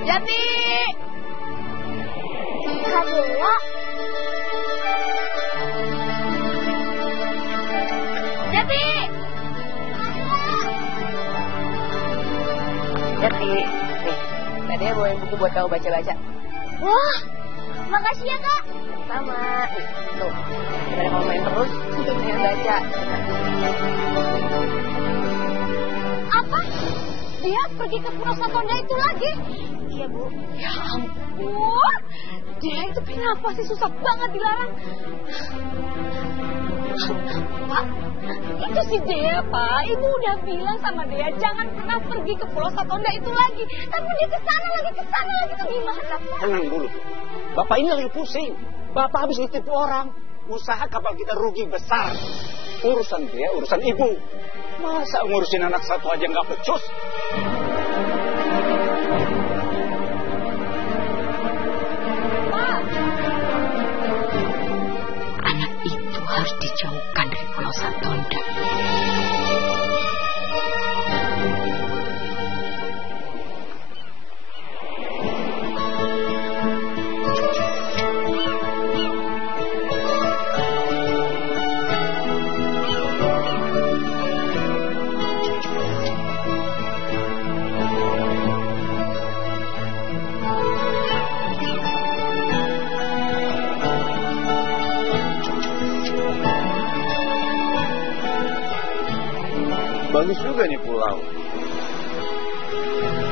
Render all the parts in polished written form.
Jati! Kak Dea. Jati! Jati, nih, Kak Dea bawain buku buat kamu baca-baca. Wah, makasih ya Kak. Sama, nih, tuh, daripada kamu main terus, dengan baca. Apa? Dia pergi ke Pulau Satonda itu lagi? Iya Bu. Ya ampun, dia itu kenapa sih susah banget dilarang? Pak, itu si Dea Pak. Ibu udah bilang sama Dea jangan pernah pergi ke Pulau Satonda itu lagi. Tapi dia kesana lagi tuh gimana Pak? Tenang dulu. Bapak ini lagi pusing. Bapak habis ditipu orang. Usaha kapal kita rugi besar. Urusan dia, urusan ibu. Masa ngurusin anak satu aja nggak becus? Pak, Anak itu harus dijauhkan dari Pulau Satonda. Bagus juga nih pulau.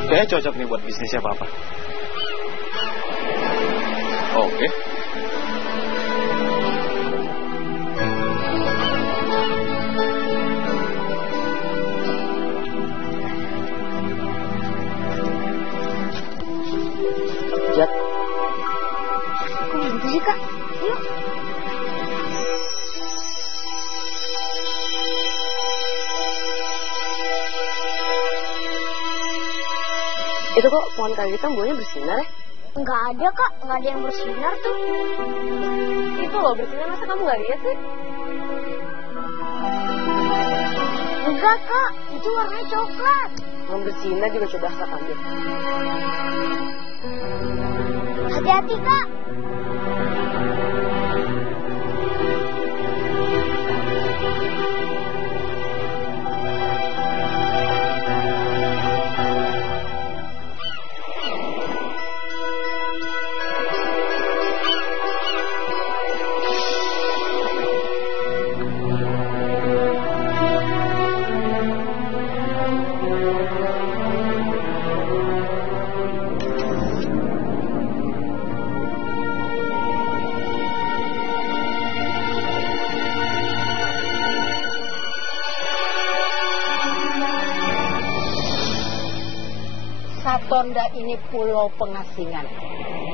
Kayaknya cocok nih buat bisnisnya Papa. Oke. Jat, kok gitu sih Kak? Yuk. itu kok pohon kayu hitam buahnya bersinar ya? Nggak ada Kak, nggak ada yang bersinar tuh. Itu loh bersinar, masa kamu nggak lihat sih? Enggak Kak, itu warnanya coklat. Belum bersinar juga coba Kak ambil. Hati-hati Kak. Satonda ini pulau pengasingan.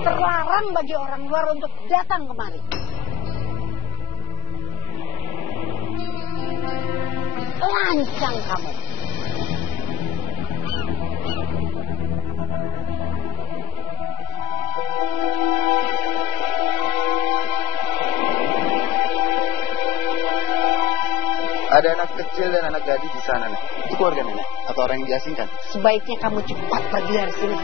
Terlarang bagi orang luar untuk datang kemari. Lancang kamu. Ada anak kecil dan anak gadis di sana, Nek. Itu keluarga nenek atau orang yang diasingkan? Sebaiknya kamu cepat pergi dari sini.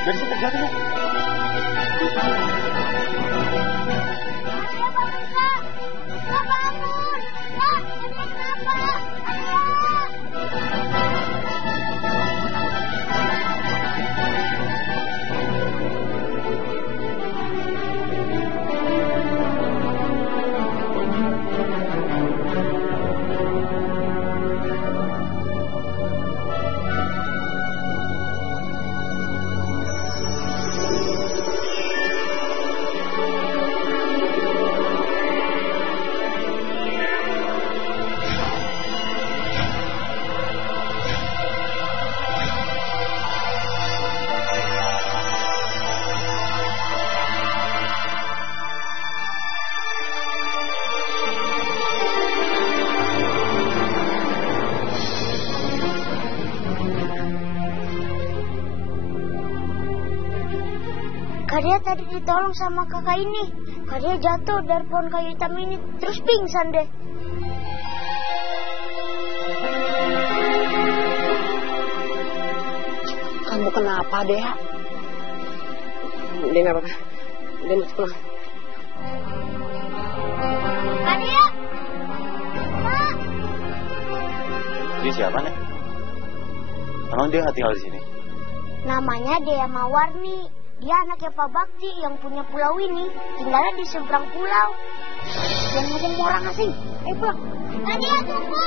Dari situ terjadi, Nek. Kak Dea tadi ditolong sama kakak ini. Kak Dea jatuh dari pohon kayu hitam ini, terus pingsan deh. Kamu kenapa, Dea? Dia nggak apa-apa. Dia masih pulang. Kak Dea! Kak! Dia siapa, Nek? Emang dia nggak tinggal di sini? Namanya Dea Mawarni. Dia anaknya Pak Bakti yang punya pulau ini. Tinggalnya di seberang pulau. Yang ngomong orang asing. Ayo pulang. Kak Dea, tunggu!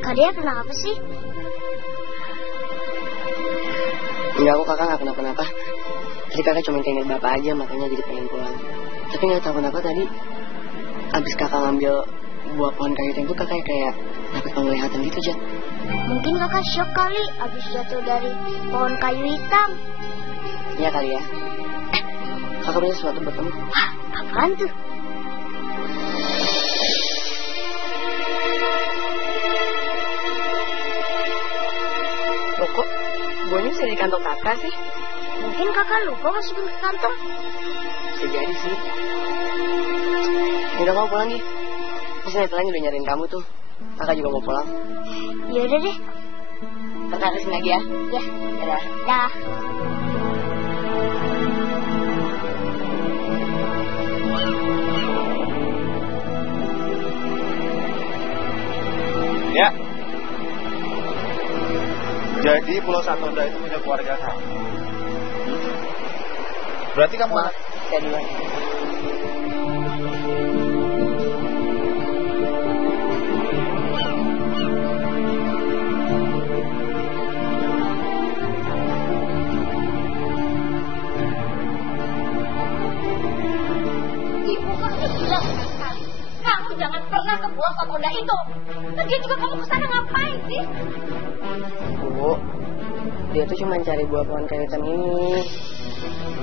Kak Dea kenapa sih? Enggak, aku kakak nggak kenapa-napa. Tadi kakak cuma keinget bapak aja, makanya jadi pengen pulang. Tapi nggak tahu kenapa tadi, abis kakak ngambil buah pohon kayu itu, kakak kayak dapet penglihatan gitu, Jat. Mungkin kakak shock kali abis jatuh dari pohon kayu hitam. Iya kali ya. Kakak punya sesuatu buat kamu. Hah, apaan tuh? Loh, kok buahnya bisa di kantong kakak sih? Mungkin kakak lupa masukin ke kantong. Bisa jadi sih. Yaudah, kamu pulang nih. Terus Netlan udah nyariin kamu tuh. Kakak juga mau pulang. Yaudah deh. Kakak kesini lagi ya. Ya. Dadah. Dah. Ya. Jadi Pulau Satonda itu punya keluarga kamu. Berarti kamu anak... Saya duluan. Ibu kan udah bilang sekali, kamu jangan pernah ke Pulau Satonda itu. Lagian juga kamu kesana ngapain sih? Bu, dia tuh cuma cari buah pohon kayu hitam ini.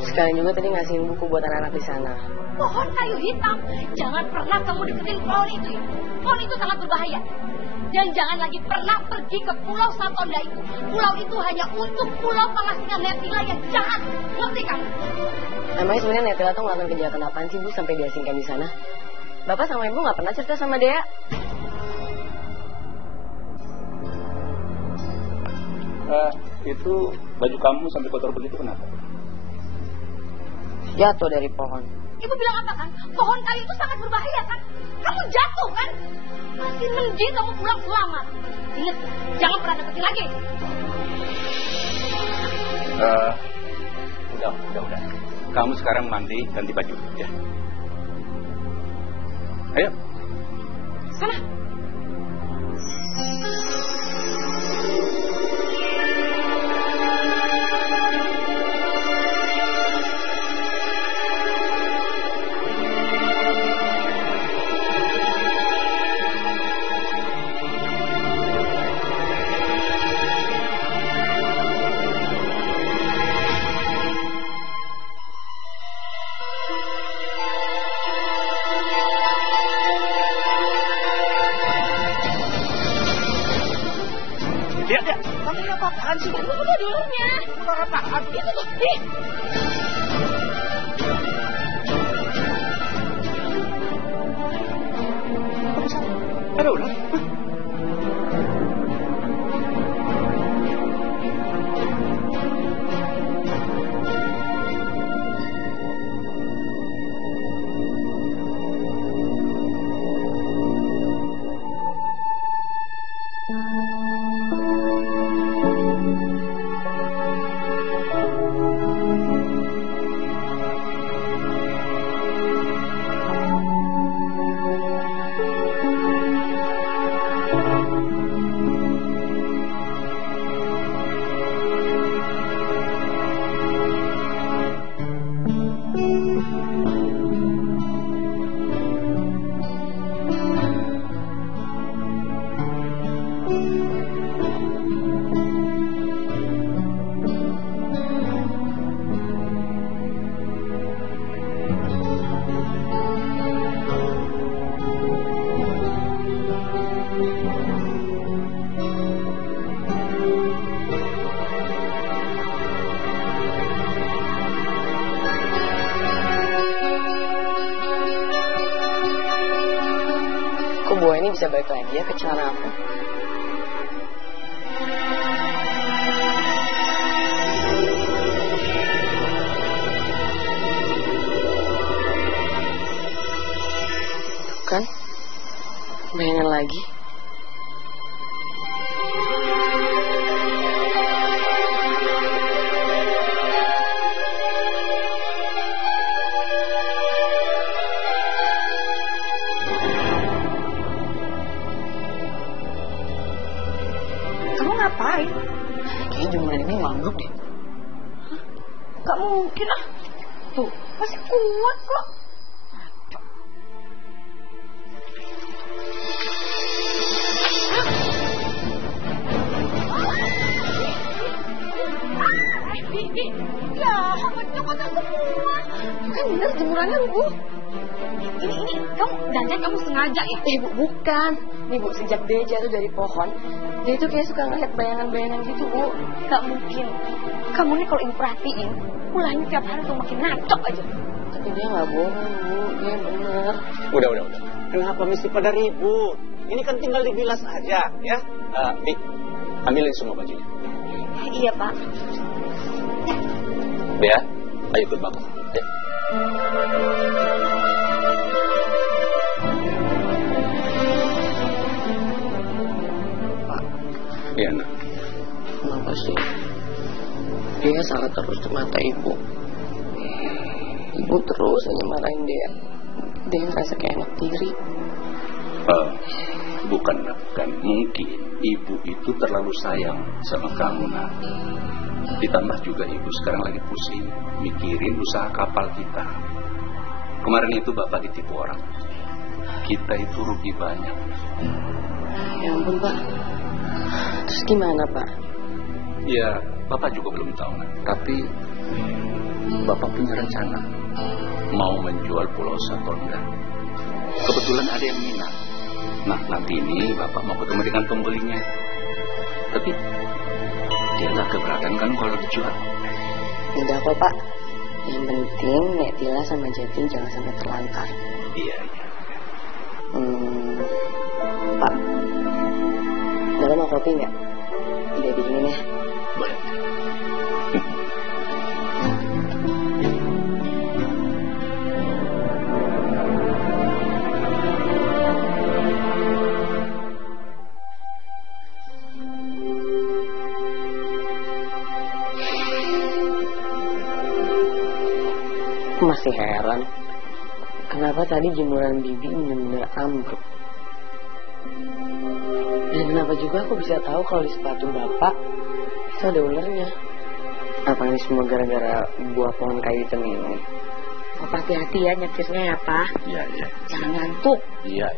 Sekalian juga tadi ngasihin buku buat anak-anak di sana. Pohon kayu hitam? Jangan pernah kamu deketin pohon itu ya. Pohon itu sangat berbahaya. Dan jangan lagi pernah pergi ke Pulau Satonda itu. Pulau itu hanya untuk pulau pengasingan Netila yang jahat. Ngerti kamu? Emangnya sebenarnya Netila tuh ngelakuin kejahatan apaan sih, Bu, sampai diasingkan di sana? Bapak sama Ibu nggak pernah cerita sama Dea? Itu baju kamu sampai kotor begitu kenapa? Jatuh dari pohon. Ibu bilang apa kan? Pohon kayu itu sangat berbahaya kan? Kamu jatuh kan? Masih mending kamu pulang selamat. Ingat, jangan pernah deketin lagi. Udah. Kamu sekarang mandi, ganti baju, ya. Ayo. Sana. Dia. Kamu ini apa-apaan sih? Tunggu dulunya. Apa-apaan? Itu tuh, ih. Ada ular? kok buah ini bisa balik lagi ya ke celana aku. Kan bayangan lagi. Kamu ngapain? Kayaknya jemuran ini mangguk deh. Gak mungkin lah. Tuh, masih kuat kok. Ya, bener kotor semua. Kan bener jemurannya, Bu. Ini kamu dandan kamu sengaja ya? Bu, bukan. Nih Bu, sejak dia jatuh dari pohon, dia itu kayak suka ngeliat bayangan-bayangan gitu, Bu. Gak mungkin. Kamu nih kalau perhatiin, ulangnya tiap hari tuh makin nacok aja. Tapi dia nggak bohong, Bu. Dia bener. Udah. Kenapa mesti pada ribut? Ini kan tinggal dibilas aja, ya. Bi, ambilin semua bajunya. Iya, Pak. Bea, ayo ikut Bapak. Ayo. Pak. Iya, nak. Kenapa sih? Dia salah terus di mata ibu. Ibu terus aja marahin dia. Dia ngerasa kayak anak tiri. Bukan, nak. Kan mungkin ibu itu terlalu sayang sama kamu, nak. Ditambah juga ibu sekarang lagi pusing mikirin usaha kapal kita. Kemarin itu Bapak ditipu orang. Kita itu rugi banyak. Ya ampun, Pak. Terus gimana, Pak? Ya, Bapak juga belum tahu, nak. Tapi Bapak punya rencana mau menjual Pulau Satonda. Kebetulan ada yang minat. Nah, nanti ini Bapak mau ketemu dengan pembelinya. Tapi dia nggak keberatan kan kalau dijual? Tidak kok, Pak. Yang penting Nek Tila sama Jati jangan sampai terlantar. Iya. Pak, Bapak mau kopi nggak? Tidak bikinin ya. Boleh. Masih heran, kenapa tadi jemuran bibi benar-benar ambruk. Dan kenapa juga aku bisa tahu kalau di sepatu bapak itu ada ularnya. Apa ini semua gara-gara buah pohon kayu hitam ini? Bapak hati-hati ya nyetirnya ya, Pak. Iya. Jangan ngantuk. Iya.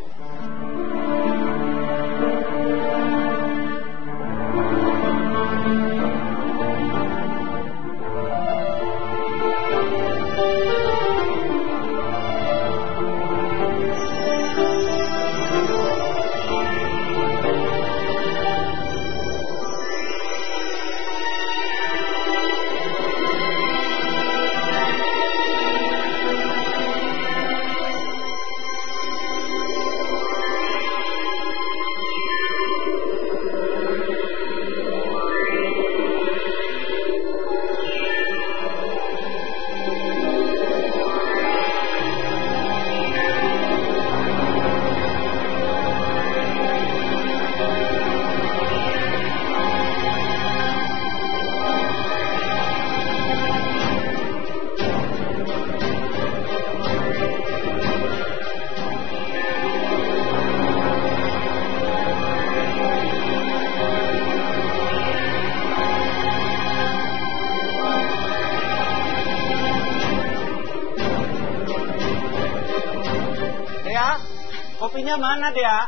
Kopinya mana, Dea?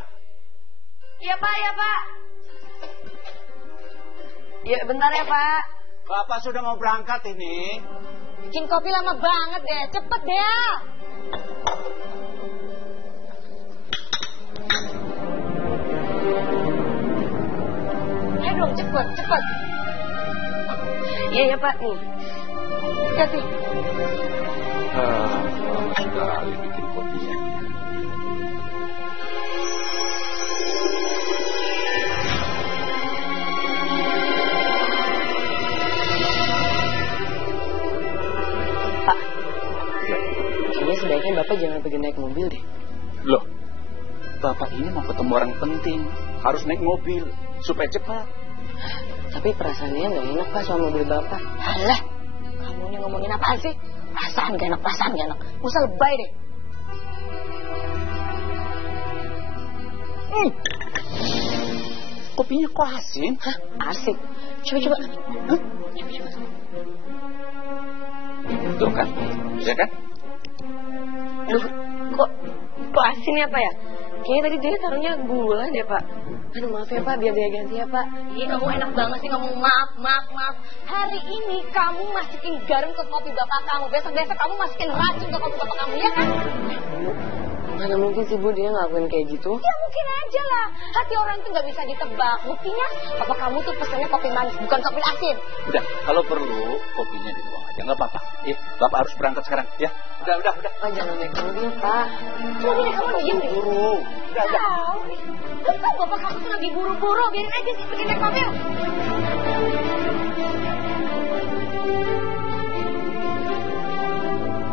Iya, Pak, ya, Pak. Iya, bentar ya, Pak. Bapak sudah mau berangkat ini. Bikin kopi lama banget deh. Cepet deh ya. Ayo dong, cepet. Iya, ya, Pak. Nih. Hati. Lama sekali bikin kopinya. Bapak jangan pergi naik mobil deh. Loh, Bapak ini mau ketemu orang penting, harus naik mobil supaya cepat. Tapi perasaannya nggak enak Pak soal mobil Bapak. Alah, kamu ini ngomongin apaan sih? Perasaan gak enak. Gak usah lebay deh. Kopinya kok asin? Hah? Asik. Coba. Hah? Tuh kan? Ya kan? Duh, kok asin ya Pak ya? Kayaknya tadi dia taruhnya gula deh Pak. Aduh maaf ya Pak, biar dia ganti ya Pak. Ih, kamu enak banget sih ngomong maaf. Hari ini kamu masukin garam ke kopi bapak kamu. Besok-besok kamu masukin racun ke kopi bapak kamu, ya kan? Mana mungkin sih Bu dia ngelakuin kayak gitu? Ya mungkin aja lah. Hati orang itu nggak bisa ditebak. Buktinya, bapak kamu tuh pesennya kopi manis, bukan kopi asin. Udah, kalau perlu kopinya dibuang aja, nggak apa-apa. Bapak harus berangkat sekarang, ya. Udah. Pak jangan naik mobil Pak. Mobilnya kamu diem deh. Buru. Udah. Tahu nih. Lu kan bapak kamu tuh lagi buru-buru. Biarin aja sih pergi naik mobil.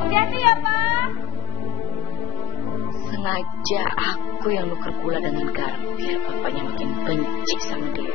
Hati-hati ya Pak. Sengaja aku yang nuker gula dengan garam biar bapaknya makin benci sama dia.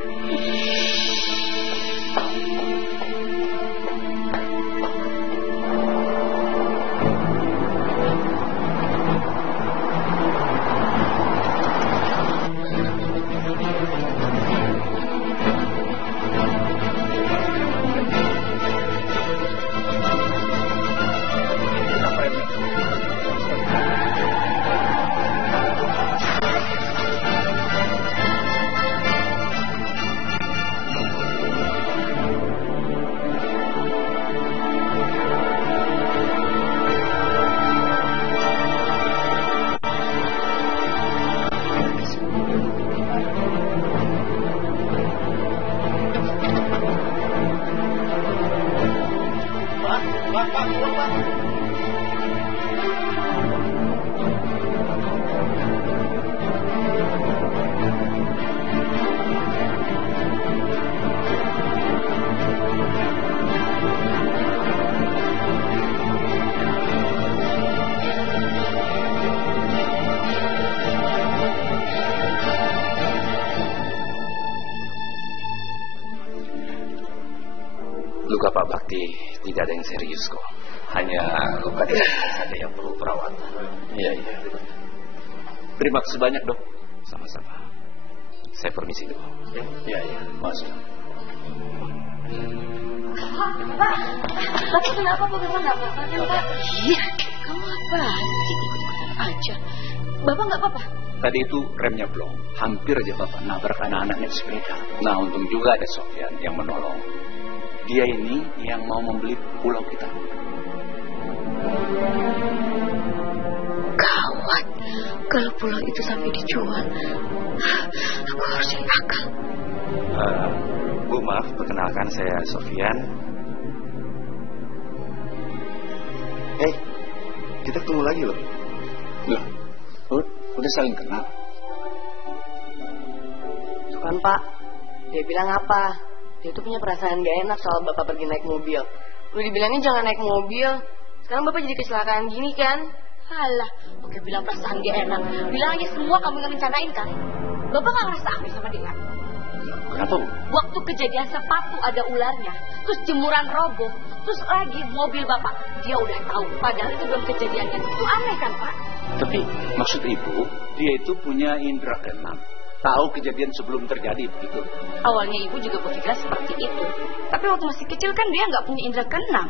Luka Pak Bakti tidak ada yang serius kok. Hanya luka saja yang perlu perawatan. Iya. Terima kasih banyak dok. Sama-sama. Saya permisi dulu. Iya. Masuk. Bapak kenapa Bapak nggak apa-apa kan Pak? Iya, kamu apa sih ikut-ikutan aja? Bapak nggak apa-apa? Tadi itu remnya belum. Hampir aja Bapak nabrak anak-anak naik sepeda. Nah untung juga ada Sofyan yang menolong. Dia ini yang mau membeli pulau kita. Gawat, kalau pulau itu sampai dijual, aku harus cari akal. Bu maaf, perkenalkan saya Sofyan. Kita ketemu lagi loh. Udah saling kenal. Tuh kan Pak, dia bilang apa? Dia tuh punya perasaan gak enak soal Bapak pergi naik mobil. Lu dibilangnya jangan naik mobil. Sekarang Bapak jadi kecelakaan gini kan? Alah, oke bilang perasaan gak enak. Bilang aja semua kamu yang rencanain kan. Bapak gak ngerasa aneh sama dia? Kenapa Bu? Waktu kejadian sepatu ada ularnya, terus jemuran roboh, terus lagi mobil Bapak. Dia udah tahu, padahal itu belum kejadiannya. Itu aneh kan Pak? Tapi maksud Ibu, dia itu punya indera keenam. Tahu kejadian sebelum terjadi begitu. Awalnya ibu juga berpikir seperti itu. Tapi waktu masih kecil kan dia nggak punya indera keenam.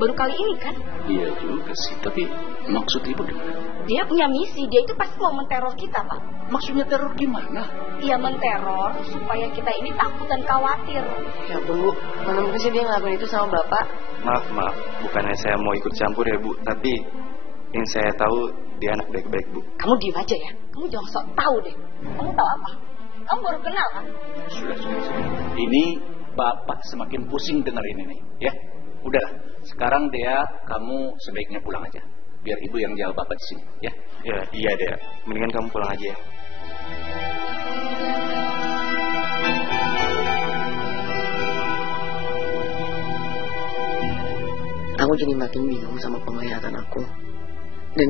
Baru kali ini kan? Iya juga sih. Tapi maksud Ibu gimana? Dia punya misi. Dia itu pasti mau menteror kita Pak. Maksudnya teror gimana? Dia menteror supaya kita ini takut dan khawatir. Ya Bu, mana mungkin sih dia ngelakuin itu sama Bapak? Maaf. Bukannya saya mau ikut campur ya Bu. Tapi yang saya tahu dia anak baik-baik Bu. Kamu diem aja ya. Kamu jangan sok tahu deh. Kamu tahu apa? Kamu baru kenal kan? Sudah. Ini Bapak semakin pusing dengar ini nih. Ya, udahlah. Sekarang kamu sebaiknya pulang aja. Biar Ibu yang jaga Bapak di sini. Ya. Iya Dea. Mendingan kamu pulang aja ya. Aku jadi makin bingung sama penglihatan aku. Dan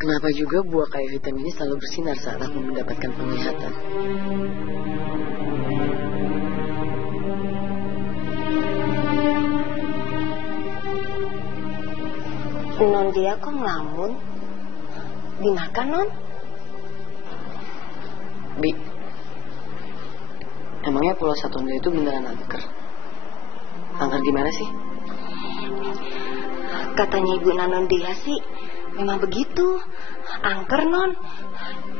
Kenapa juga buah kayu hitam ini selalu bersinar saat aku mendapatkan penglihatan? Non dia kok ngelamun? Dimakan, Non? Bi, emangnya Pulau Satonda itu beneran angker? Angker di mana sih? Katanya Ibu Nanon dia sih memang begitu. Angker, Non.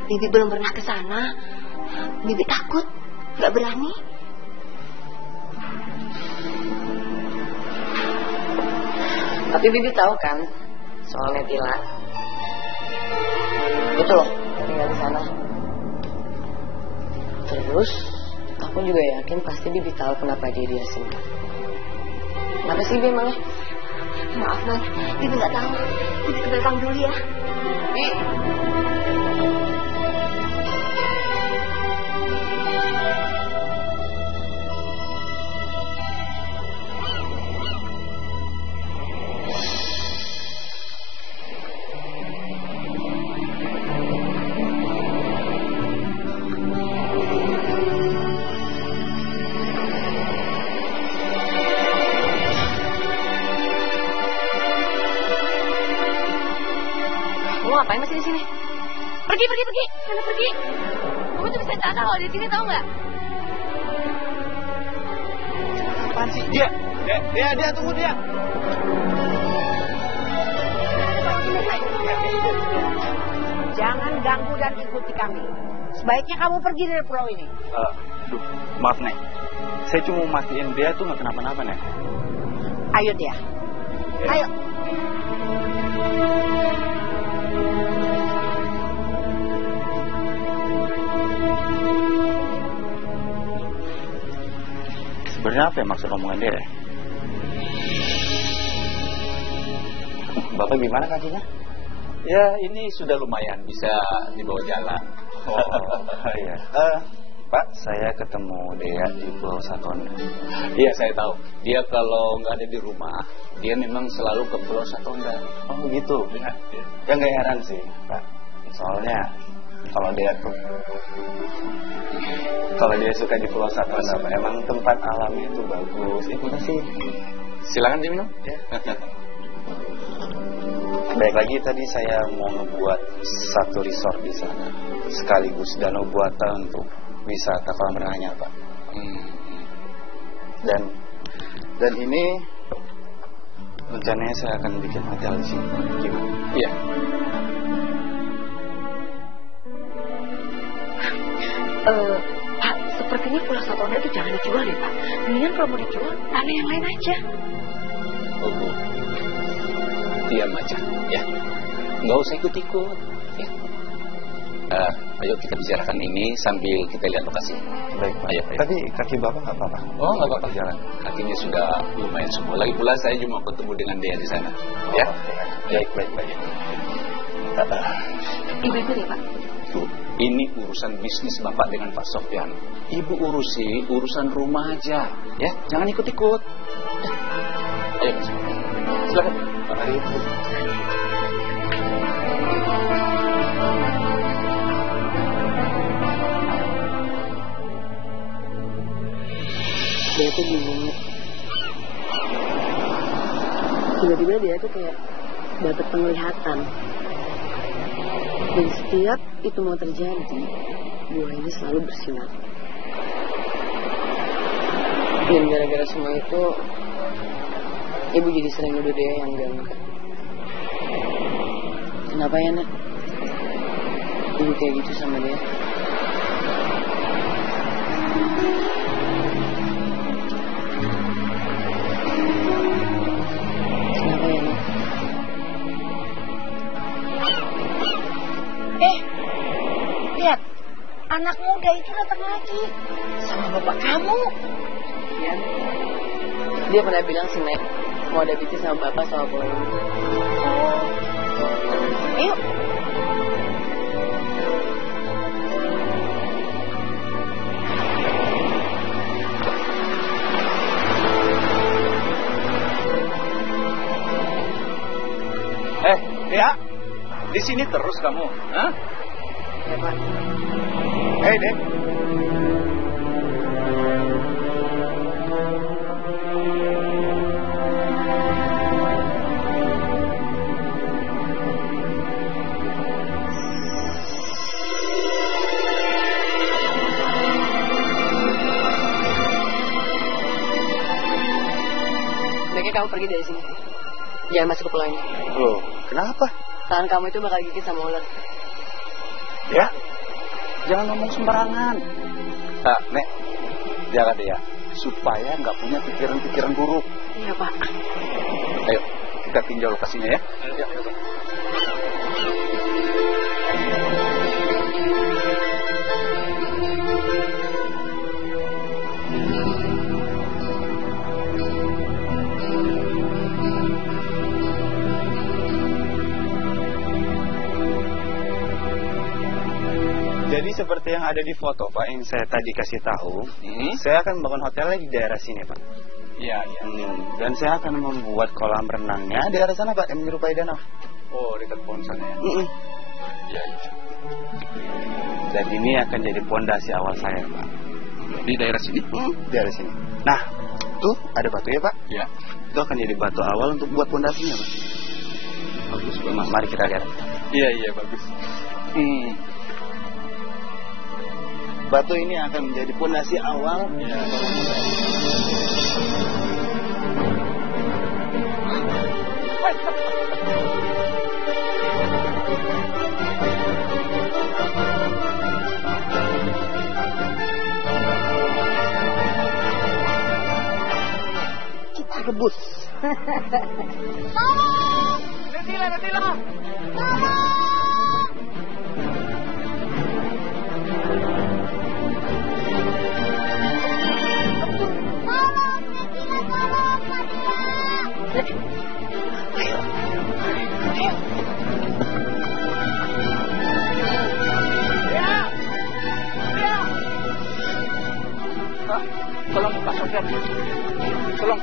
Bibi belum pernah ke sana. Bibi takut, nggak berani. Tapi Bibi tahu kan soal Netila? Itu loh, tinggal di sana. Terus, aku juga yakin pasti Bibi tahu kenapa dia sini. Kenapa sih Bibi emangnya? Maaf, Non. Bibi nggak tahu. Bibi ke belakang dulu ya. Ngapain masih di sini? Pergi. Sana pergi. Kamu tuh bisa celaka kalau di sini, tahu nggak? Apaan sih? Dia tunggu dia. Jangan ganggu dan ikuti kami. Sebaiknya kamu pergi dari pulau ini. Maaf, Nek. Saya cuma mastiin dia tuh nggak kenapa-napa, Nek. Ayo dia. Ayo. Sebenarnya apa yang maksud omongan dia? Bapak gimana kakinya? Ya, ini sudah lumayan bisa dibawa jalan. Oh, iya. Pak, saya ketemu Dea di Pulau Satonda. Iya, saya tahu. Dia kalau nggak ada di rumah, dia memang selalu ke Pulau Satonda. Oh, gitu. Ya nggak heran sih, Pak. Soalnya kalau dia suka di Pulau Satonda, Pak, emang tempat alamnya itu bagus. Terima kasih. Silakan diminum. Ya. Baik lagi, tadi saya mau ngebuat satu resort di sana, sekaligus danau buatan untuk wisata kolam renangnya, Pak. Dan ini rencananya saya akan bikin hotel di sini. Gimana? Iya. Pak, sepertinya Pulau Satonda itu jangan dijual deh, Pak. Mendingan kalau mau dijual, tanah yang lain aja. Oh, Bu. Diam aja, ya. Nggak usah ikut-ikut, ya. Ayo kita bicarakan ini sambil kita lihat lokasi. Baik, Pak. Ayo. Tapi kaki Bapak nggak apa-apa? Oh, nggak apa-apa. Jalan. Kakinya sudah lumayan sembuh. Lagi pula saya cuma ketemu dengan dia di sana. Ya. Baik. Ibu-ibu nih, Pak. Tuh, ini urusan bisnis Bapak dengan Pak Sofyan. Ibu urusi urusan rumah aja, ya. Jangan ikut-ikut. Ya. Ayo, silakan. Mari. Dia tuh bingung. Tiba-tiba dia tuh kayak dapat penglihatan. Dan setiap itu mau terjadi, buah ini selalu bersinar. Dan gara-gara semua itu, ibu jadi sering nuduh dia yang enggak. Kenapa ya, Nak? Ibu kayak gitu sama dia. Kenapa ya, Nak? Lihat, anak muda itu datang lagi sama bapak kamu. Ya. Dia pernah bilang sih, Nek, mau ada bisnis sama bapak sama boy. Ayo. Ya, di Di sini terus kamu, hah? Ya, Pak. Hei, Dek. Baiknya kamu pergi dari sini. Jangan masuk ke pulau ini. Loh, kenapa? Tangan kamu itu bakal gigit sama ular. Ya, jangan ngomong sembarangan. Nek, jaga dia supaya nggak punya pikiran-pikiran buruk. Iya, Pak. Ayo, kita tinjau lokasinya ya. Ya, Jadi seperti yang ada di foto Pak, yang saya tadi kasih tahu, saya akan membangun hotelnya di daerah sini Pak. Iya, iya. Dan saya akan membuat kolam renangnya di daerah sana Pak, yang menyerupai danau. Oh, dekat pohon sana ya. Iya, iya. Dan ini akan jadi pondasi awal saya Pak. Di daerah sini? Di daerah sini. Nah, tuh ada batu ya Pak? Iya. Itu akan jadi batu awal untuk buat pondasinya Pak. Bagus Pak. Mari kita lihat. Iya, iya, bagus. Batu ini akan menjadi pondasi awal. Iya. Kita rebus. Betila. Tolong Pak Sofyan. Tolong.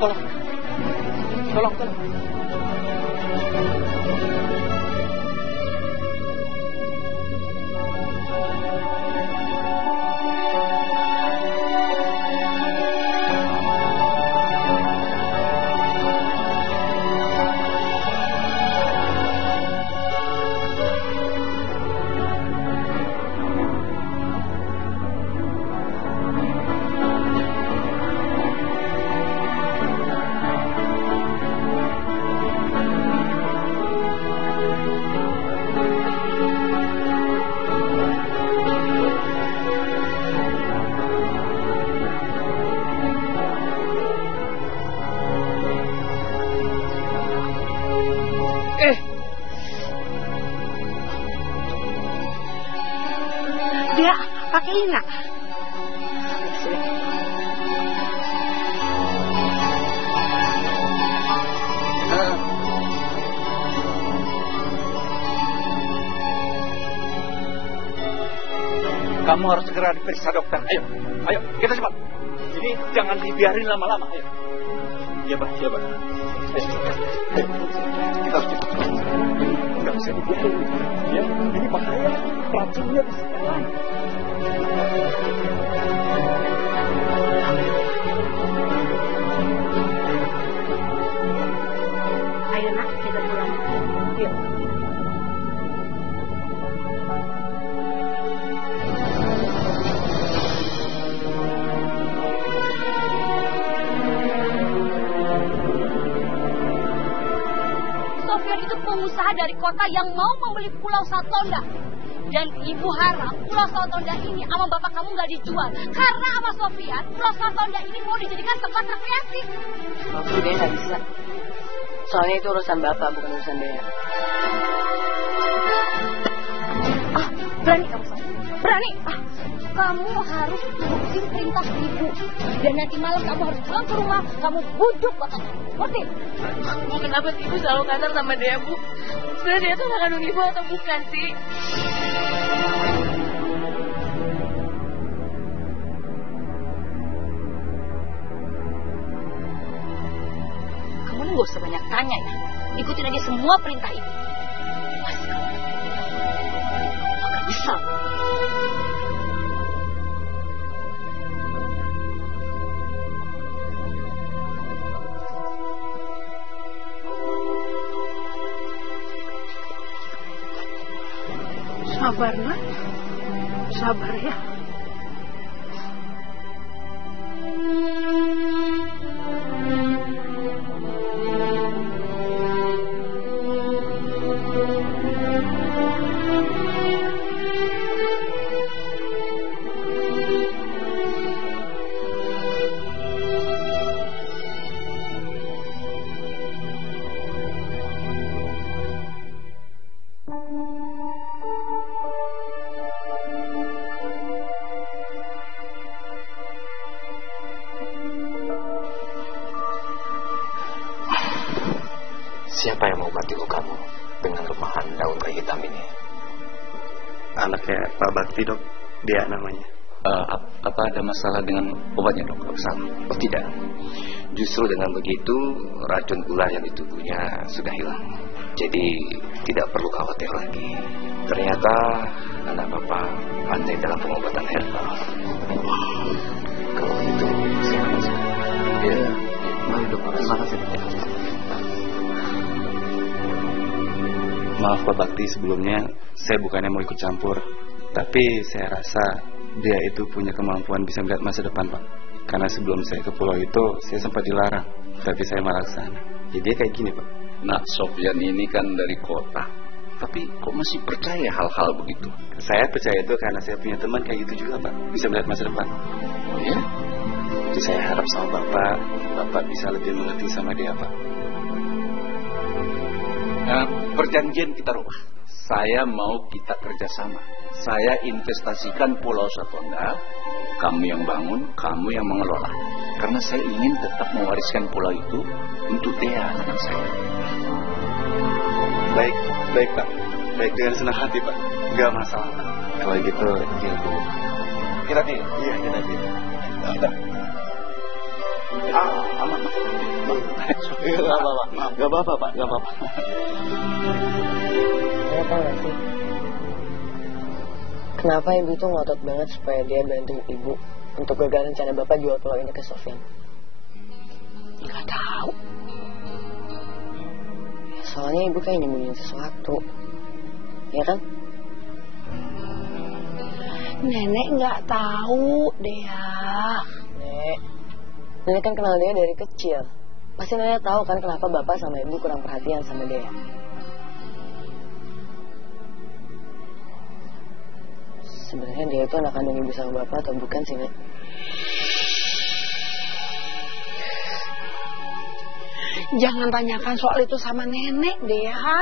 Dia pakai Ina. Kamu harus segera diperiksa dokter. Ayo, kita cepat. Ini jangan dibiarin lama-lama. Ayo. Iya, Pak. Ayo. Kita harus cepat. Nggak bisa dibiarin. Ya, ini bahaya. Racunnya bisa jalan. Ayo nak, kita pulang. Yuk. Sofyan itu pengusaha dari kota yang mau membeli Pulau Satonda. Dan ibu harap Pulau Satonda ini sama bapak kamu nggak dijual. Karena sama Sofyan, Pulau Satonda ini mau dijadikan tempat rekreasi. Waktu dia nggak bisa. Soalnya itu urusan bapak, bukan urusan dia. Berani kamu, Sofyan. Berani. Kamu harus turutin perintah ibu. Dan nanti malam kamu harus pulang ke rumah. Kamu bujuk bapak kamu. Ngerti? Bu, kenapa ibu selalu kasar sama dia, Bu? Sebenarnya dia tuh nggak kandung ibu atau bukan sih? Kamu nih gak usah banyak tanya ya. Ikutin aja semua perintah ibu. Mas, kamu. Sabar, nak. Sabar ya. Siapa yang mau mengobati lukamu dengan remahan daun kayu hitam ini? Anaknya Pak Bakti, Dok. Dia namanya. Apa ada masalah dengan obatnya, Dok? Oh, tidak. Justru dengan begitu racun ular yang ditubuhnya sudah hilang. Jadi tidak perlu khawatir lagi. Ternyata anak Bapak pandai dalam pengobatan herbal. Kalau itu saya akan. Ya, mari Dok. Terima kasih. Maaf Pak Bakti, sebelumnya saya bukannya mau ikut campur, tapi saya rasa dia itu punya kemampuan bisa melihat masa depan, Pak. Karena sebelum saya ke pulau itu saya sempat dilarang, tapi saya malah kesana. Jadi dia kayak gini, Pak. Nah, Sofyan ini kan dari kota, tapi kok masih percaya hal-hal begitu? Saya percaya itu karena saya punya teman kayak gitu juga, Pak. Bisa melihat masa depan. Oh ya? Jadi saya harap sama Bapak bisa lebih mengerti sama dia, Pak. Nah, perjanjian kita rubah. Saya mau kita kerjasama. Saya investasikan Pulau Satonda, kamu yang bangun, kamu yang mengelola. Karena saya ingin tetap mewariskan pulau itu untuk Dea, anak saya. Baik Pak. Baik, dengan senang hati Pak. Gak masalah Pak. Kalau gitu, dia dulu. Kita di? Iya, kita di. Kita. Aman Pak. Gak apa-apa Pak. Gak apa-apa. Saya tahu gak sih kenapa ibu tuh ngotot banget supaya dia bantu ibu untuk gagal rencana bapak jual pulau ini ke Sofyan? Nggak tahu. Soalnya ibu kayak nyembunyiin sesuatu, ya kan? Nenek nggak tahu, Dea. Nenek kan kenal dia dari kecil. Pasti nenek tahu kan kenapa bapak sama ibu kurang perhatian sama dia. Sebenarnya dia itu anak kandung ibu sama bapak atau bukan sih, Nek? Jangan tanyakan soal itu sama nenek, Dea.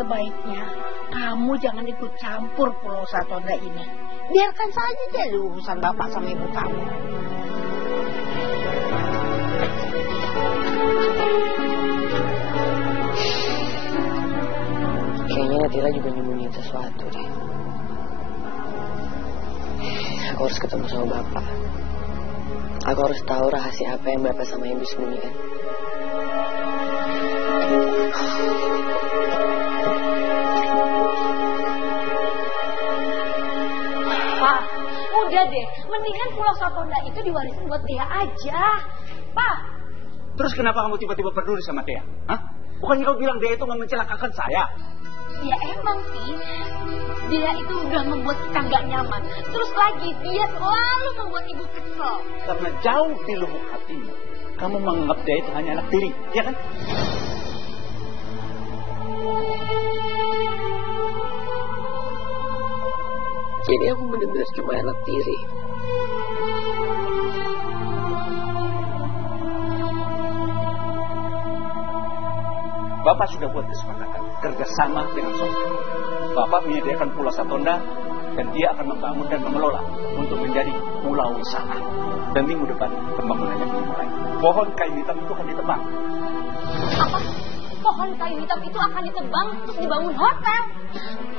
Sebaiknya kamu jangan ikut campur Pulau Satonda ini. Biarkan saja jadi urusan bapak sama ibu kamu. Kayaknya Natila juga nyembunyiin sesuatu deh. Aku harus ketemu sama bapak. Aku harus tahu rahasia apa yang bapak sama ibu sembunyikan. Pak, udah deh. Mendingan Pulau Satonda itu diwarisin buat Dea aja. Pak. Terus kenapa kamu tiba-tiba peduli sama Dea? Hah? Bukannya kau bilang Dea itu nggak mencelakakan saya? Ya emang sih. Dia itu udah membuat kita nggak nyaman. Terus lagi dia selalu membuat ibu kesel. Karena jauh di lubuk hatimu, kamu menganggap Dea itu hanya anak tiri, ya kan? Jadi aku benar-benar cuma anak tiri. Bapak sudah buat kesepakatan kerjasama dengan Sofyan. Bapak menyediakan Pulau Satonda dan dia akan membangun dan mengelola untuk menjadi pulau wisata. Dan minggu depan pembangunannya dimulai. Pohon kayu hitam itu akan ditebang. Apa? Pohon kayu hitam itu akan ditebang terus dibangun hotel?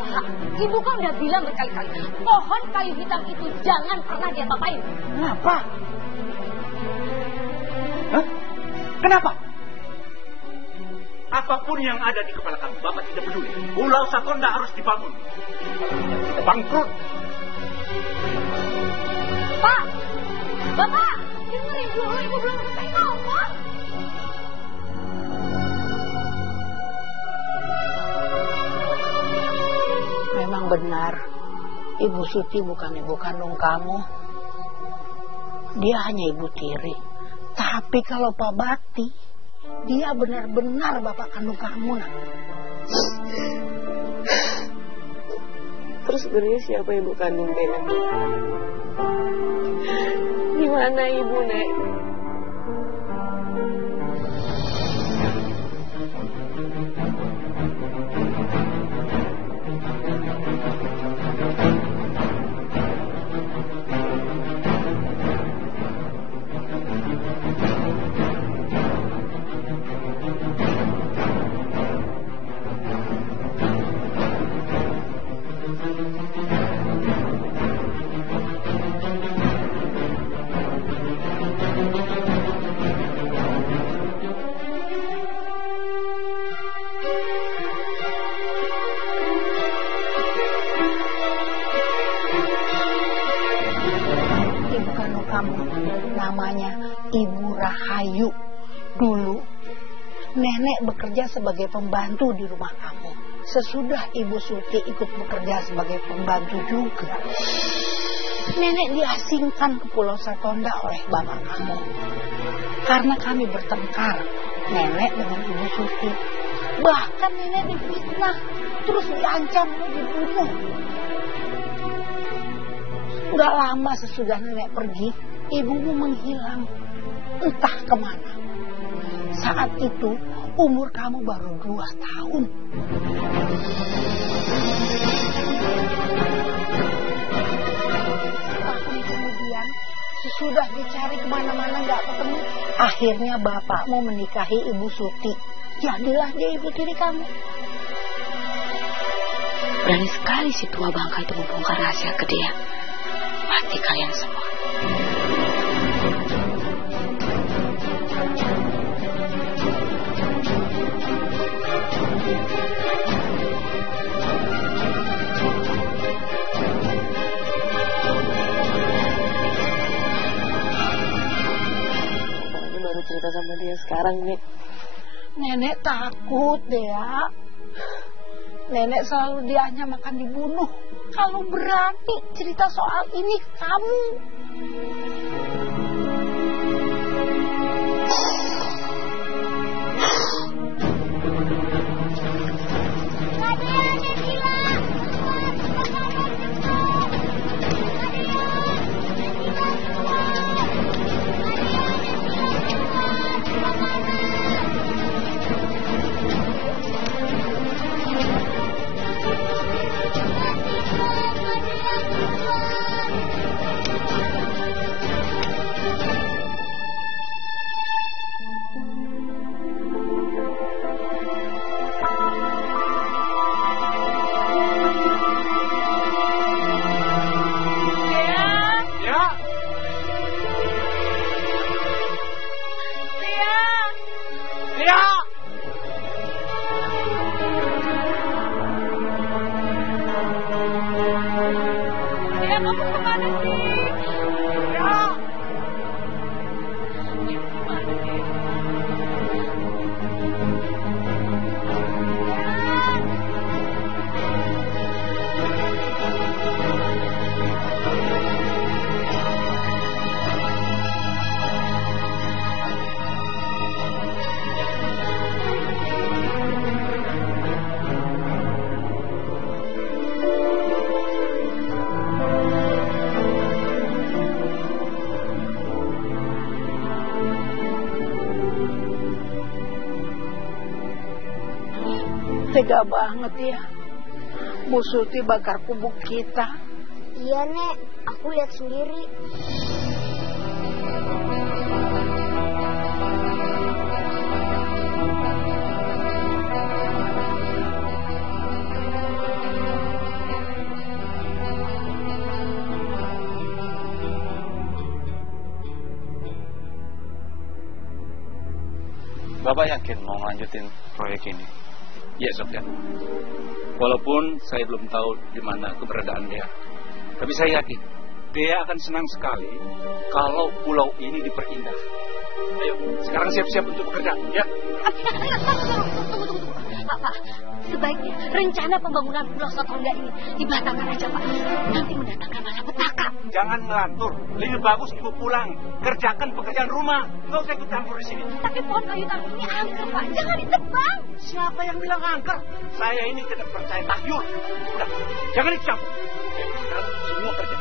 Pak, ibu kan udah bilang berkali-kali, pohon kayu hitam itu jangan pernah diapa-apain. Kenapa? Hah? Kenapa? Apapun yang ada di kepala kami, Bapak tidak peduli. Pulau Satonda harus dibangun. Kita bangkrut. Pak! Bapak! Dengerin dulu, Ibu belum selesai ngomong. Memang benar, Ibu Suti bukan ibu kandung kamu. Dia hanya ibu tiri. Tapi kalau Pak Bakti, dia benar-benar bapak kandung kamu, nak. Terus sebenarnya siapa ibu kandung Nek? Di mana ibu, Nek? Namanya Ibu Rahayu. Dulu nenek bekerja sebagai pembantu di rumah kamu. Sesudah Ibu Suti ikut bekerja sebagai pembantu juga, nenek diasingkan ke Pulau Satonda oleh bapak kamu. Karena kami bertengkar, nenek dengan Ibu Suti. Bahkan nenek difitnah, terus diancam mau dibunuh. Udah lama sesudah nenek pergi, ibumu menghilang, entah kemana. Saat itu umur kamu baru 2 tahun. Tahun kemudian, sesudah dicari kemana-mana nggak ketemu, akhirnya bapakmu menikahi Ibu Suti. Jadilah dia ibu tiri kamu. Berani sekali si tua bangka itu membongkar rahasia ke dia. Mati kalian semua. Apalagi baru cerita sama dia sekarang, Nek. Nenek takut, Dea. Nenek selalu dianyam akan dibunuh kalau berani cerita soal ini ke kamu. Tega banget ya, Bu Suti bakar kubuk kita. Iya, Nek. Aku lihat sendiri. Bapak yakin mau ngelanjutin proyek ini? Ya, Sofyan. Walaupun saya belum tahu di mana keberadaan Dea, tapi saya yakin Dea akan senang sekali kalau pulau ini diperindah. Ayo, sekarang siap-siap untuk bekerja, ya? Tunggu. Pak, sebaiknya rencana pembangunan Pulau Satonda ini dibatalkan aja, Pak. Nanti mendatangkan malapetaka. Jangan ngelantur. Lebih bagus ibu pulang. Kerjakan pekerjaan rumah. Nggak usah ikut campur di sini. Tapi pohon kayu tangguh ini angker, Pak. Jangan ditebang. Siapa yang bilang angker? Saya ini tidak percaya tahyul. Udah, jangan ikut campur. Sekarang semua kerja.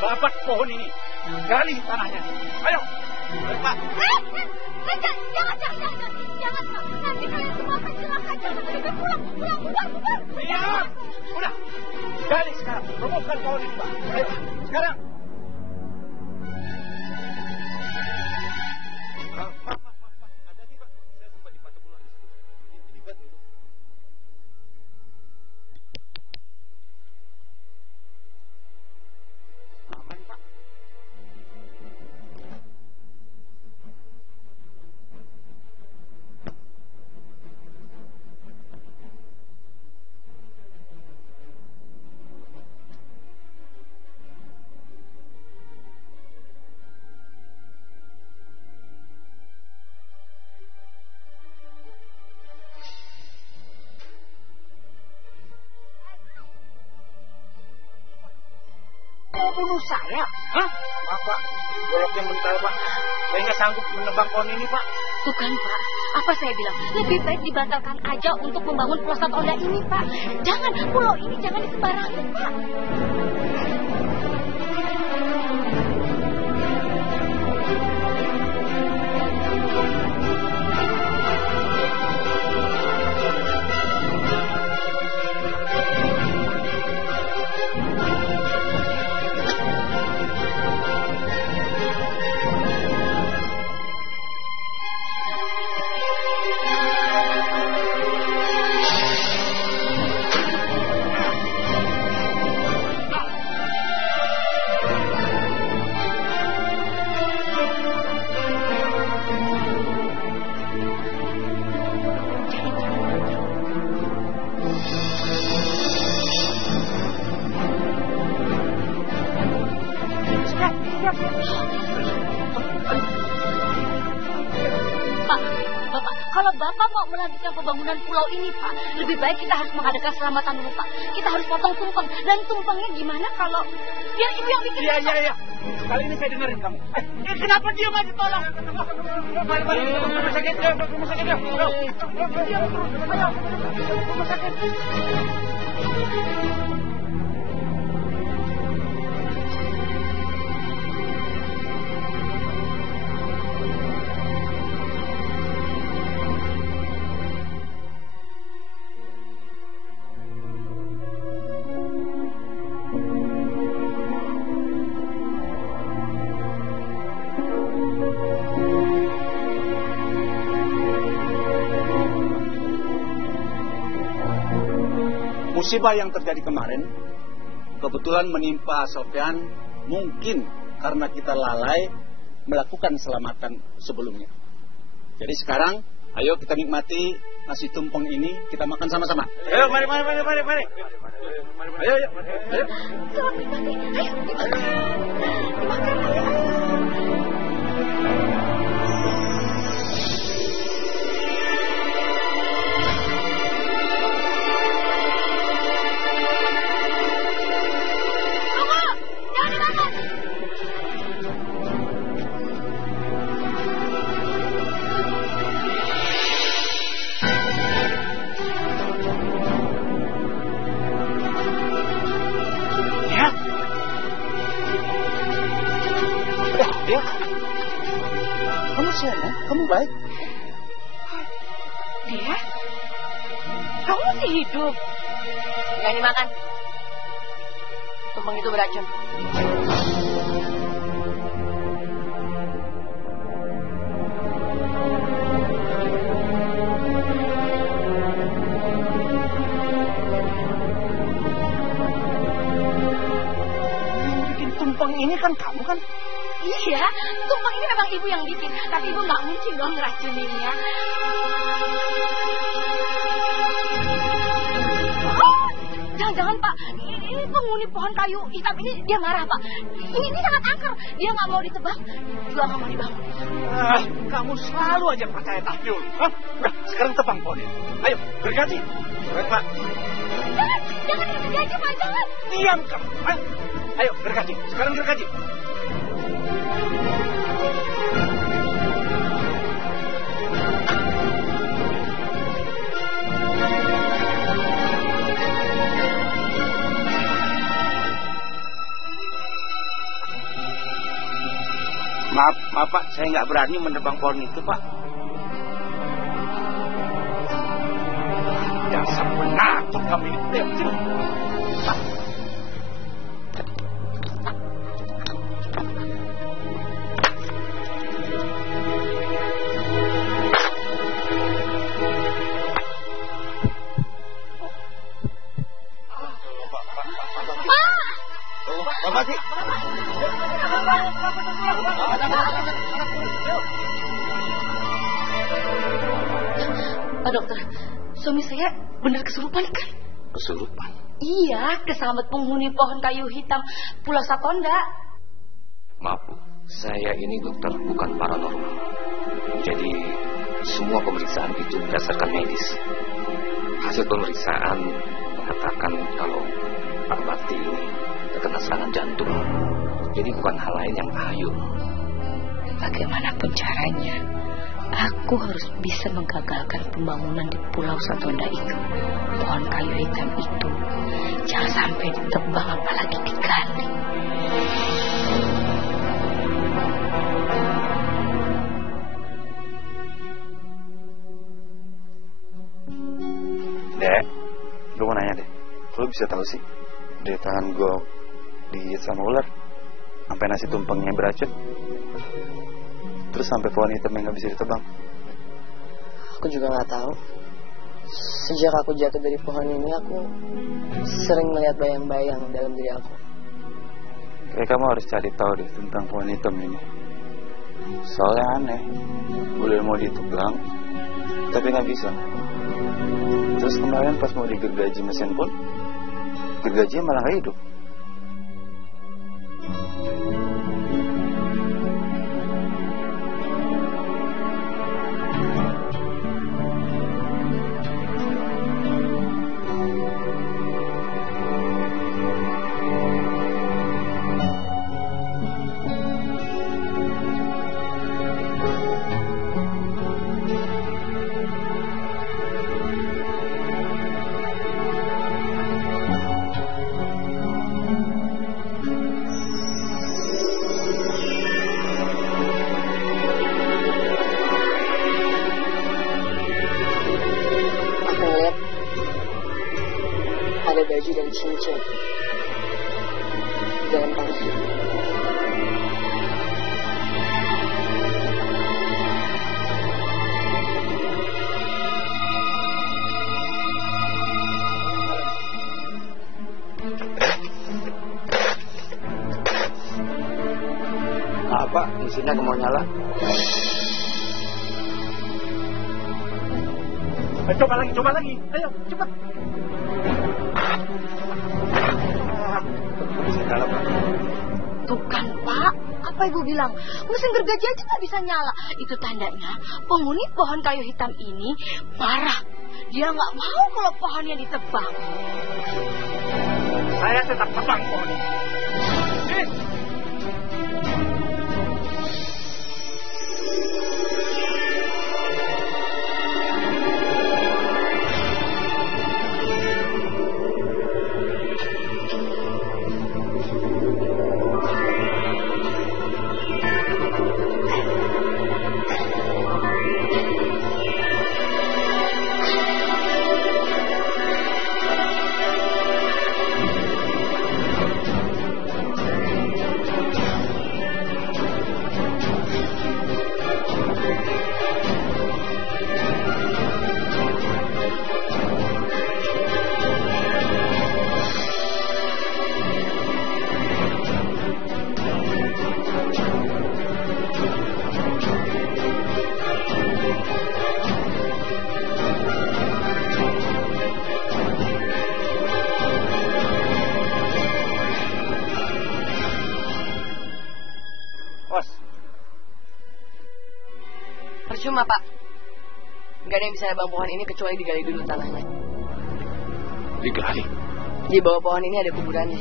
Babat pohon ini. Gali tanahnya. Ayo. Ayo, Pak. Jangan, Pak. Nanti kalian semua akan celaka. Jangan lebih pulang. Iya. Udah. Gali sekarang. Robohkan pohon ini, Pak. Ayo, sekarang. Pak. Hati-hati, Pak. Saya sempat dipatok pulang di situ. Di batu itu. Aman, Pak. Mau bunuh saya? Hah? Maaf, Pak. Goloknya mental, Pak. Saya nggak sanggup menebang pohon ini, Pak. Tuh kan, Pak. Apa saya bilang? Lebih baik dibatalkan aja untuk membangun Pulau Satonda ini, Pak. Jangan, pulau ini jangan disebarangi, Pak. Bapak, kalau Bapak mau melanjutkan pembangunan pulau ini, Pak, lebih baik kita harus mengadakan selamatan dulu, Pak. Kita harus potong tumpeng. Dan tumpengnya gimana kalau biar ibu yang bikin? Iya. Kali ini saya dengerin kamu. Kenapa dia nggak ditolong? Balik. Rumah sakit ya. Rumah sakit ya. Ayo. Rumah sakit. Musibah yang terjadi kemarin kebetulan menimpa Sofyan mungkin karena kita lalai melakukan selamatan sebelumnya. Jadi sekarang ayo kita nikmati nasi tumpeng ini, kita makan sama-sama. Ayo mari. Ayo. Selamat menikmati. Ayo, dimakan aja. Ya, kamu sehat, kamu baik. Dia? Kamu masih hidup? Jangan dimakan. Tumpeng itu beracun. Yang bikin tumpeng ini kan kamu kan? Iya, tumpeng ini memang ibu yang bikin, tapi ibu nggak mungkin dong ngeracuninnya. Oh, jangan-jangan Pak, ini penghuni pohon kayu hitam ini dia marah Pak. Ini sangat angker, dia nggak mau ditebang, juga nggak mau dibangun. Kamu selalu aja percaya tahyul. Udah, sekarang tebang pohon ini. Ayo, gergaji. Pak. Jangan gergaji Pak, jangan. Diam kamu. Ayo, gergaji. Sekarang gergaji. Maaf Pak, saya nggak berani menebang pohon itu Pak. Dasar penakut kamu ini. Pak. Bapak sih. Pak dokter, suami saya benar kesurupan kan? Kesurupan? Iya, kesambet penghuni pohon kayu hitam Pulau Satonda. Maaf Bu, saya ini dokter bukan paranormal. Jadi semua pemeriksaan itu berdasarkan medis. Hasil pemeriksaan mengatakan kalau Pak Bakti ini terkena serangan jantung. Jadi bukan hal lain yang tahayul. Bagaimanapun caranya, aku harus bisa menggagalkan pembangunan di Pulau Satonda itu. Pohon kayu hitam itu jangan sampai ditebang apalagi digali. Dek, gue mau nanya deh, lo bisa tahu sih dari tangan gue digigit sama ular, sampai nasi tumpengnya beracun, terus sampai pohon hitam yang nggak bisa ditebang? Aku juga nggak tahu. Sejak aku jatuh dari pohon ini, aku sering melihat bayang-bayang dalam diri aku. Kayak kamu harus cari tahu deh tentang pohon hitam ini. Soalnya aneh, udah mau ditebang, tapi nggak bisa. Terus kemarin pas mau digergaji mesin pun, gergajinya malah nggak hidup. Ada baju dan cincin di dalam tas. Apa? Mesinnya mau nyala? Coba lagi. Ayo, cepat. Tuh kan Pak, apa ibu bilang? Mesin gergaji aja nggak bisa nyala. Itu tandanya penghuni pohon kayu hitam ini marah. Dia nggak mau kalau pohonnya ditebang. Saya tetap tebang pohon ini. Percuma, Pak. Gak ada yang bisa nebang pohon ini kecuali digali dulu tanahnya. Digali? Di bawah pohon ini ada kuburannya.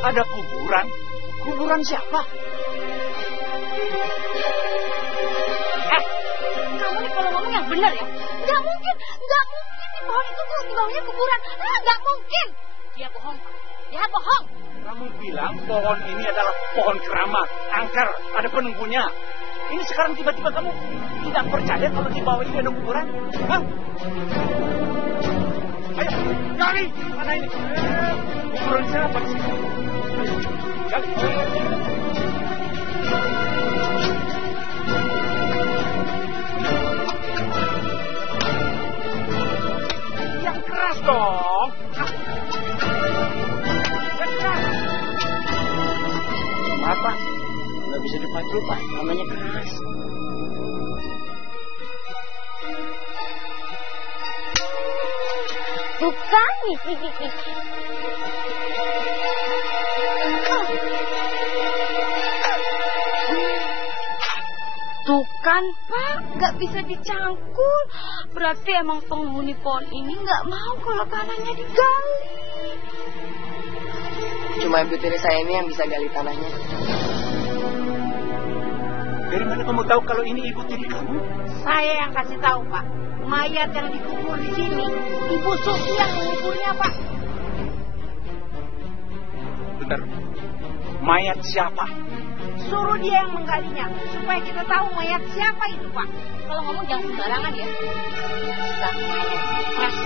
Ada kuburan? Kuburan siapa? Kamu nih kalau ngomong yang benar ya. Nggak mungkin di pohon itu terus di bawahnya kuburan. Nggak mungkin. Dia bohong, Pak. Dia bohong. Kamu bilang pohon ini adalah pohon keramat, angker, ada penunggunya. Ini sekarang tiba-tiba kamu tidak percaya kalau di bawah ini ada kuburan? Hah? Ayo, gali! Mana ini? Kuburan siapa di sini? Gali! Yang keras dong! Yang keras! Apa? Nggak bisa dipacu, Pak. Namanya keras. Bukan, Tuh kan, Pak, nggak bisa dicangkul. Berarti emang penghuni pohon ini nggak mau kalau tanahnya digali. Cuma ibu tiri saya ini yang bisa gali tanahnya. Dari mana kamu tahu kalau ini ibu tiri kamu? Saya yang kasih tahu, Pak. Mayat yang dikubur di sini, Ibu Susi yang menguburnya, Pak. Benar. Mayat siapa? Suruh dia yang menggalinya, supaya kita tahu mayat siapa itu, Pak. Kalau ngomong jangan sembarangan ya. Bisa mayat keras.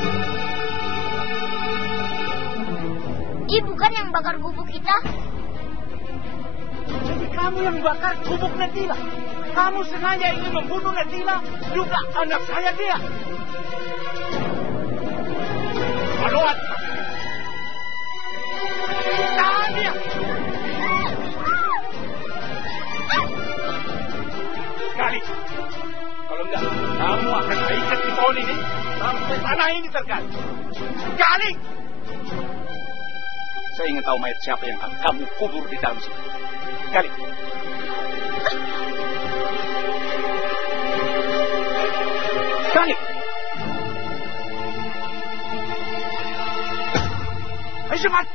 Ibu kan yang bakar gubuk kita. Jadi kamu yang bakar gubuk Netila. Kamu sengaja ingin membunuh Netila, juga anak saya dia. Maluat. Tahan dia. Gali. Kalau enggak, kamu akan terikat di pohon ini sampai tanah ini tergali. Gali. Saya ingin tahu mayat siapa yang akan kamu kubur di dalam sini. Gali. Gali. Ayo cepat.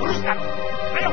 Uruskan. Ayo.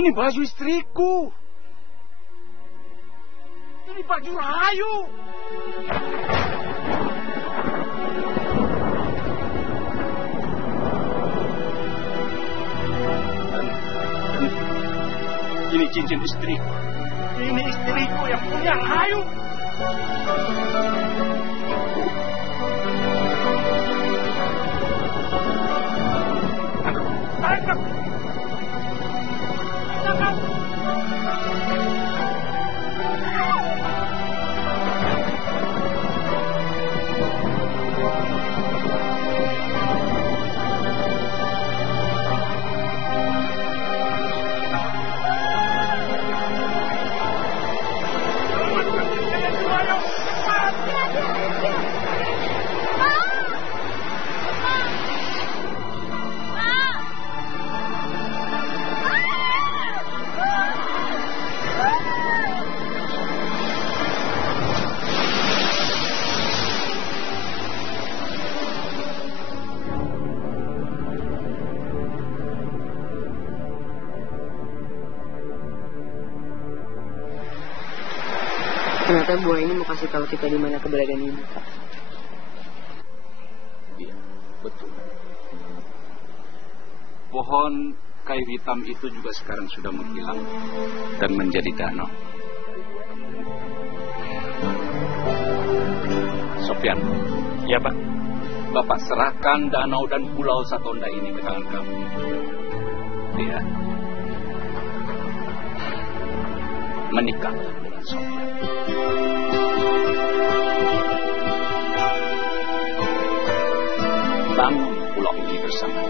Ini baju istriku. Ini baju Rahayu. Ini cincin istriku. Ini istriku yang punya Ayu. Tangkap! Tangkap! Ternyata buah ini mau kasih tahu kita di mana keberadaan ibu, Pak. Iya, betul. Pohon kayu hitam itu juga sekarang sudah menghilang dan menjadi danau. Sofyan. Ya, Pak. Bapak serahkan danau dan pulau Satonda ini ke tangan kamu. Dia menikah dengan Sofyan. Bangun pulau ini bersama.